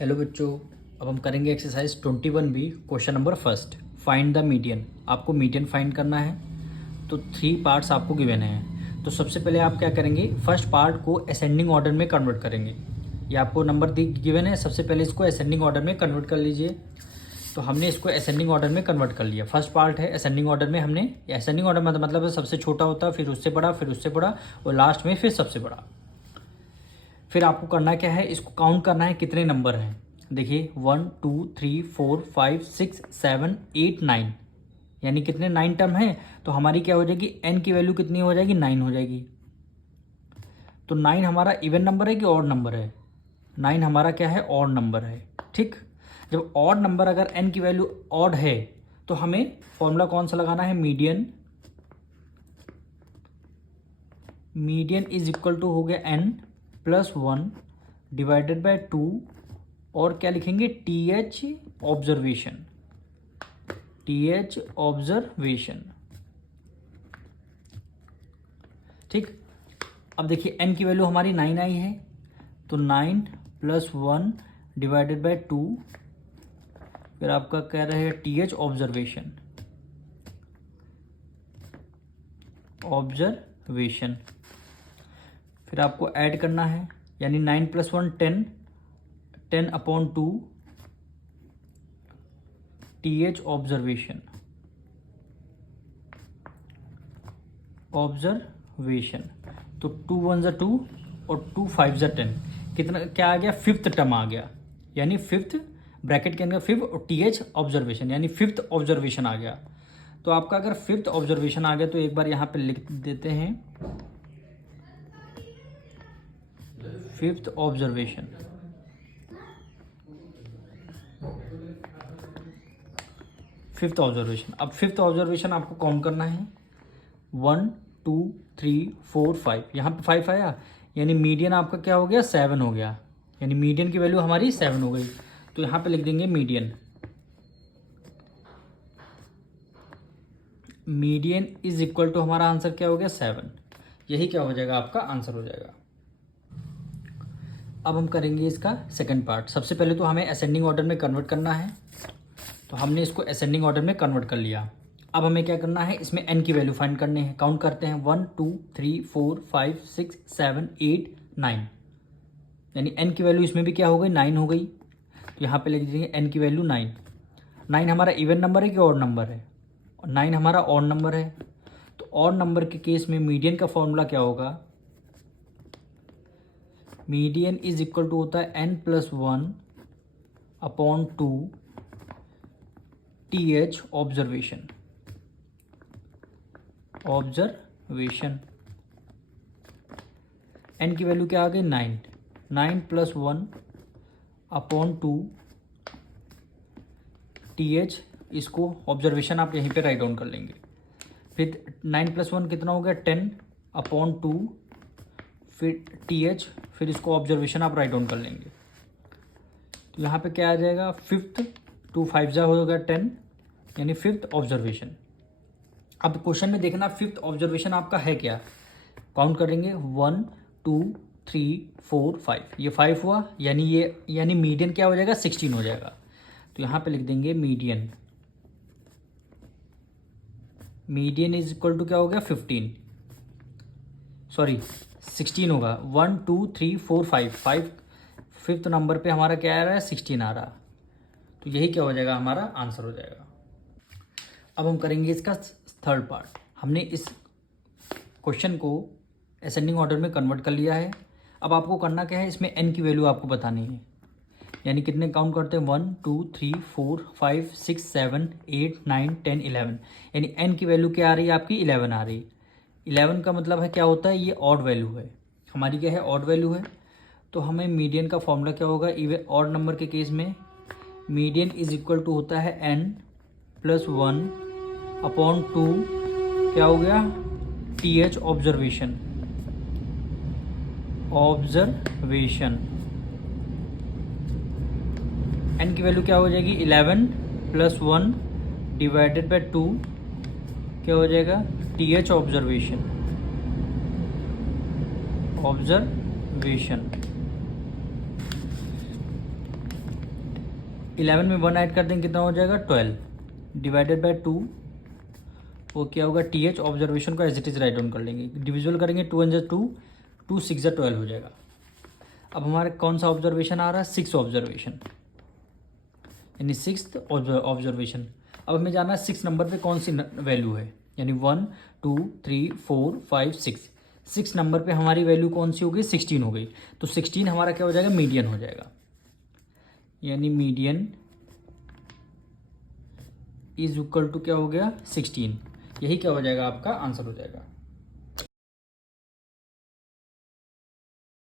Hello बच्चों, अब हम करेंगे exercise 21B question number first. Find the median. आपको मीडियन फाइंड करना है। तो 3 पार्ट्स आपको गिवन हैं। तो सबसे पहले आप क्या करेंगे, फर्स्ट पार्ट को असेंडिंग ऑर्डर में कन्वर्ट करेंगे। ये आपको नंबर गिवन है, सबसे पहले इसको असेंडिंग ऑर्डर में कन्वर्ट कर लीजिए। तो हमने इसको असेंडिंग ऑर्डर में कन्वर्ट कर लिया। फर्स्ट पार्ट है असेंडिंग ऑर्डर में। हमने असेंडिंग ऑर्डर मतलब सबसे छोटा होता है, फिर उससे बड़ा, फिर उससे बड़ा, और लास्ट में फिर सबसे बड़ा। फिर आपको करना क्या है, इसको काउंट करना है कितने नंबर हैं। देखिए 1 2 3 4 5 6 7 8 9, यानी कितने 9 टर्म हैं। तो हमारी क्या हो जाएगी, n की वैल्यू कितनी हो जाएगी, 9 हो जाएगी। तो 9 हमारा इवन नंबर है कि ऑड नंबर है। 9 हमारा क्या है, ऑड नंबर है। ठीक, जब ऑड नंबर अगर n की वैल्यू ऑड है तो हमें फॉर्मूला कौन सा लगाना है, median. Median is equal to हो गया n प्लस 1 डिवाइडेड बाय 2, और क्या लिखेंगे, TH ऑब्जर्वेशन। TH observation. ठीक, अब देखिए n की वैल्यू हमारी 9 आई है, तो 9 प्लस 1 डिवाइडेड बाय 2, फिर आपका क्या रहेगा, TH ऑब्जर्वेशन। ऑब्जर्वेशन फिर आपको ऐड करना है, यानी 9 प्लस 1 10, 10/2 TH ऑब्जर्वेशन। ऑब्जर्वेशन तो 2 1 ज़ा 2 और 2 5 ज़ा 10, कितना क्या आ गया, फिफ्थ टर्म आ गया, यानी फिफ्थ ब्रैकेट के अंदर फिफ्थ और TH ऑब्जर्वेशन, यानी फिफ्थ ऑब्जर्वेशन आ गया। तो आपका अगर फिफ्थ ऑब्जर्वेशन आ गया तो एक बार यहाँ पे लिख देते हैं, फिफ्थ ऑब्जर्वेशन। फिफ्थ ऑब्जर्वेशन, अब फिफ्थ ऑब्जर्वेशन आपको काउंट करना है, 1 2 3 4 5, यहाँ पे 5 आया, यानी मीडियन आपका क्या हो गया, 7 हो गया, यानी मीडियन की वैल्यू हमारी 7 हो गई। तो यहाँ पे लिख देंगे median. Median is equal to हमारा आंसर क्या हो गया, 7। यही क्या हो जाएगा, आपका आंसर हो जाएगा। अब हम करेंगे इसका सेकंड पार्ट। सबसे पहले तो हमें असेंडिंग ऑर्डर में कन्वर्ट करना है, तो हमने इसको असेंडिंग ऑर्डर में कन्वर्ट कर लिया। अब हमें क्या करना है, इसमें n की वैल्यू फाइंड करनी है। काउंट करते हैं 1 2 3 4 5 6 7 8 9, यानी n की वैल्यू इसमें भी क्या हो गई, 9 हो गई। तो यहाँ पे लिख दीजिए n की वैल्यू 9। 9 हमारा इवन नंबर है कि ऑड नंबर है, 9 हमारा ऑड नंबर है। तो ऑड नंबर के केस में मीडियन का फॉर्मूला क्या होगा, मीडियन इज इक्वल टू होता है n plus 1/2 TH observation. Observation n की वैल्यू क्या आ गई, 9। 9 प्लस 1/2 TH, इसको ऑब्जर्वेशन आप यहीं पे राइट डाउन कर लेंगे। फिर 9 प्लस 1 कितना हो गया, 10/2, फिर TH, फिर इसको ऑब्जर्वेशन आप राइट डाउन कर लेंगे। तो यहाँ पे क्या आ जाएगा, फिफ्थ, 2 5 जा हो गया 10, यानी फिफ्थ ऑब्जर्वेशन। अब क्वेश्चन में देखना फिफ्थ ऑब्जर्वेशन आपका है क्या, काउंट करेंगे 1 2 3 4 5, ये 5 हुआ, यानी मीडियन क्या हो जाएगा, 16 हो जाएगा। तो यहाँ पे लिख देंगे median. Median is equal to क्या हो गया, 15, सॉरी 16 होगा। 1 2 3 4 5 फिफ्थ नंबर पे हमारा क्या आ रहा है, 16 आ रहा। तो यही क्या हो जाएगा, हमारा आंसर हो जाएगा। अब हम करेंगे इसका थर्ड पार्ट। हमने इस क्वेश्चन को असेंडिंग ऑर्डर में कन्वर्ट कर लिया है। अब आपको करना क्या है, इसमें n की वैल्यू आपको बतानी है, यानी कितने काउंट करते हैं, 1 2 3 4 5 6 7 8 9 10 11, यानी n की वैल्यू क्या आ रही है, आपकी 11 आ रही है। 11 का मतलब है क्या होता है, ये ऑड वैल्यू है, हमारी क्या है, ऑड वैल्यू है। तो हमें मीडियन का फॉर्मूला क्या होगा, इवन ऑड नंबर के केस में मीडियन इज इक्वल टू होता है n प्लस 1/2, क्या हो गया, TH ऑब्जर्वेशन। ऑब्जर्वेशन n की वैल्यू क्या हो जाएगी, 11 प्लस 1 डिवाइडेड बाय 2, क्या हो जाएगा, TH ऑब्जर्वेशन। ऑब्जर्वेशन 11 में 1 ऐड कर देंगे कितना हो जाएगा 12 डिवाइडेड बाय 2, वो क्या होगा TH। ऑब्जर्वेशन को as it is write down कर लेंगे, डिविजुअल करेंगे 2 1 2, 2 6 12 हो जाएगा। अब हमारे कौन सा ऑब्जर्वेशन आ रहा है, 6 ऑब्जर्वेशन, यानी 6th ऑब्जर्वेशन। अब हमें जाना है 6 नंबर पे कौन सी वैल्यू है, यानी 1 2 3 4 5 6, 6 नंबर पे हमारी वैल्यू कौन सी हो गई, 16 हो गई। तो 16 हमारा क्या हो जाएगा, मीडियन हो जाएगा, यानी मीडियन इज इक्वल टू क्या हो गया 16। यही क्या हो जाएगा, आपका आंसर हो जाएगा।